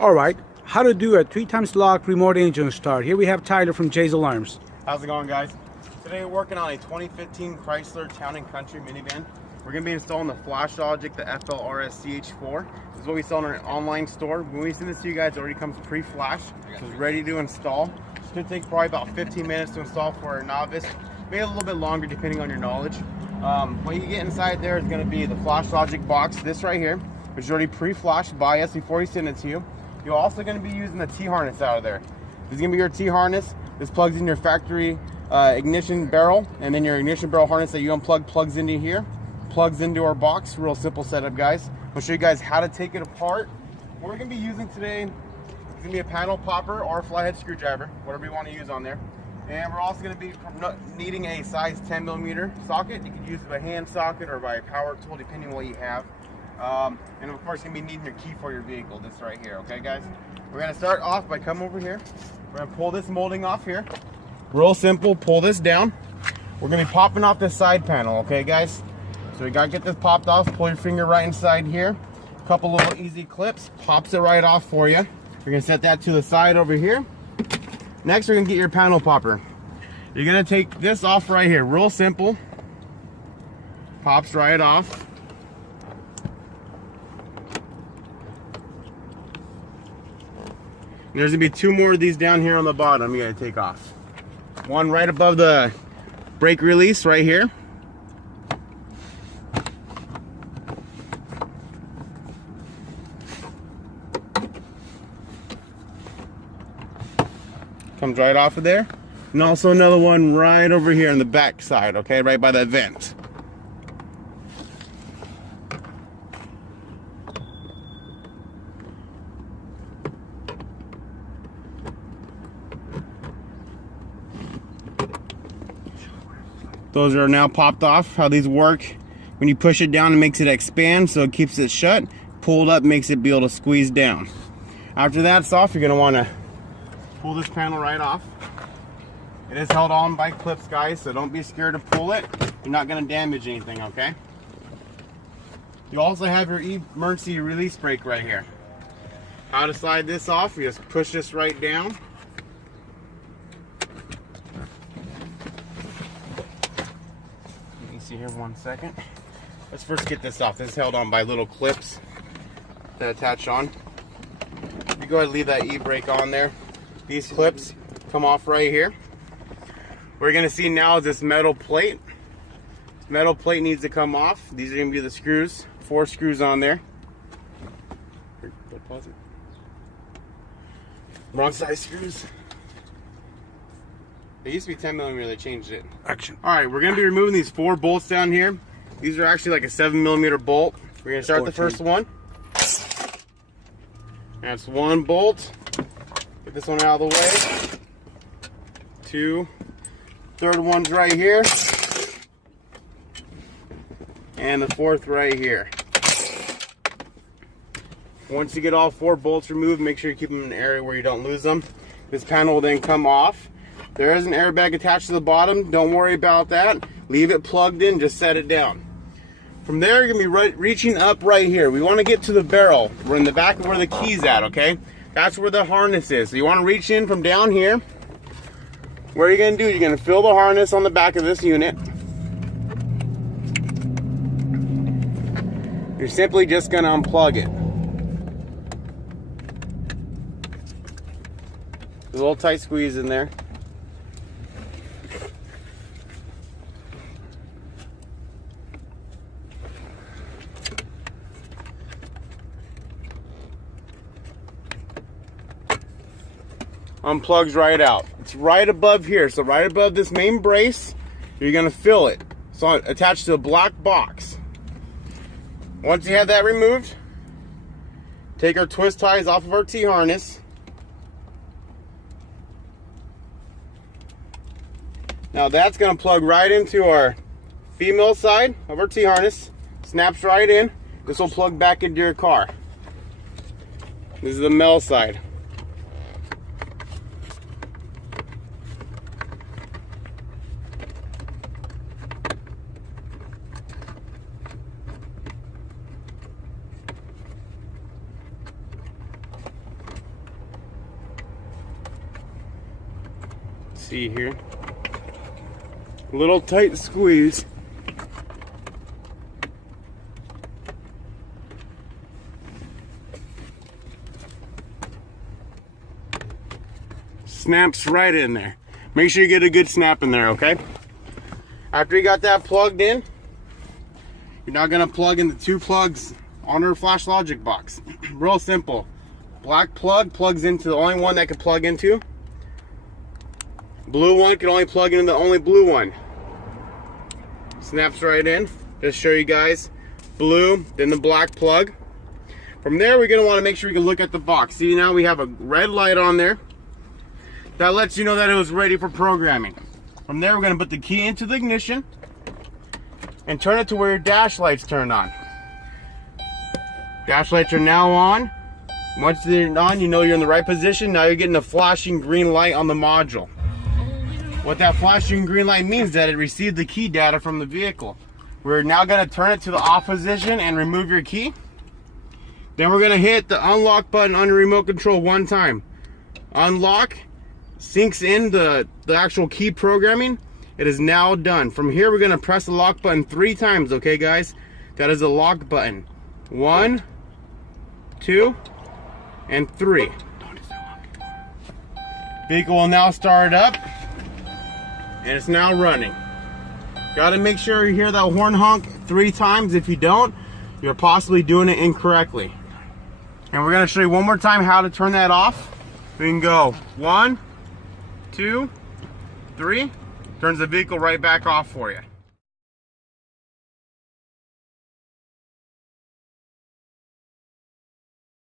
Alright, how to do a 3x lock remote engine start. Here we have Tyler from Jay's Alarms. How's it going, guys? Today we're working on a 2015 Chrysler Town & Country minivan. We're going to be installing the flash logic, the FLRS-CH4. This is what we sell in our online store. When we send this to you guys, it already comes pre-flash, so it's ready to install. It's going to take probably about 15 minutes to install for a novice, maybe a little bit longer depending on your knowledge. What you get inside there is going to be the flash logic box, this right here, which is already pre-flashed by us before we send it to you. You're also going to be using the T-harness out of there. This is going to be your T-harness. This plugs in your factory ignition barrel, and then your ignition barrel harness that you unplug plugs into here, plugs into our box. Real simple setup, guys. I'll show you guys how to take it apart. What we're going to be using today is going to be a panel popper or a flathead screwdriver, whatever you want to use on there. And we're also going to be needing a size 10mm socket. You can use it by hand socket or by a power tool, depending on what you have. And of course, you're going to be needing your key for your vehicle, this right here, okay guys? We're going to start off by coming over here. We're going to pull this molding off here. Real simple, pull this down. We're going to be popping off this side panel, okay guys? So you got to get this popped off, pull your finger right inside here. A couple little easy clips, pops it right off for you. You're going to set that to the side over here. Next, we're going to get your panel popper. You're going to take this off right here, real simple. Pops right off. There's gonna be two more of these down here on the bottom you gotta take off. One right above the brake release right here. Comes right off of there. And also another one right over here on the back side, okay, right by that vent. Those are now popped off. How these work: when you push it down, it makes it expand, so it keeps it shut. Pull it up, makes it be able to squeeze down. After that's off, you're going to want to pull this panel right off. It is held on by clips, guys, so don't be scared to pull it. You're not going to damage anything, okay? You also have your emergency release brake right here. How to slide this off: you just push this right down. See here, 1 second. Let's first get this off. This is held on by little clips that attach on. You go ahead and leave that e-brake on there. These clips come off right here. What you're gonna see now is this metal plate. This metal plate needs to come off. These are gonna be the screws, 4 screws on there. Wrong size screws. It used to be 10mm, they changed it. Action. Alright, we're going to be removing these 4 bolts down here. These are actually like a 7mm bolt. We're going to start 14. The first one. That's 1 bolt. Get this one out of the way. 2. Third one's right here. And the 4th right here. Once you get all 4 bolts removed, make sure you keep them in an area where you don't lose them. This panel will then come off. There is an airbag attached to the bottom. Don't worry about that. Leave it plugged in, just set it down. From there, you're gonna be reaching up right here. We wanna get to the barrel. We're in the back of where the key's at, okay? That's where the harness is. So you wanna reach in from down here. What are you gonna do? You're gonna fill the harness on the back of this unit. You're simply just gonna unplug it. There's a little tight squeeze in there. Unplugs right out. It's right above here, so right above this main brace, you're gonna fill it. So attached to a black box. Once you have that removed, take our twist ties off of our T-harness. Now that's gonna plug right into our female side of our T-harness. Snaps right in. This will plug back into your car. This is the male side. see here. A little tight squeeze. Snaps right in there. Make sure you get a good snap in there, okay? After you got that plugged in, you're now gonna plug in the 2 plugs on our Flash Logic box. Real simple. Black plug plugs into the only one that can plug into. Blue one can only plug into the only blue one. Snaps right in. Just show you guys. Blue, then the black plug. From there, we're gonna wanna make sure we can look at the box. See, now we have a red light on there. That lets you know that it was ready for programming. From there, we're gonna put the key into the ignition and turn it to where your dash lights turned on. Dash lights are now on. Once they're on, you know you're in the right position. Now you're getting a flashing green light on the module. What that flashing green light means is that it received the key data from the vehicle. We're now gonna turn it to the off position and remove your key. Then we're gonna hit the unlock button on your remote control 1 time. Unlock syncs in the actual key programming. It is now done. From here, we're gonna press the lock button 3 times, okay guys? That is the lock button. 1, 2, and 3. Vehicle will now start up, and it's now running. Gotta make sure you hear that horn honk 3 times. If you don't, you're possibly doing it incorrectly. And we're gonna show you one more time how to turn that off. We can go 1, 2, 3, turns the vehicle right back off for you.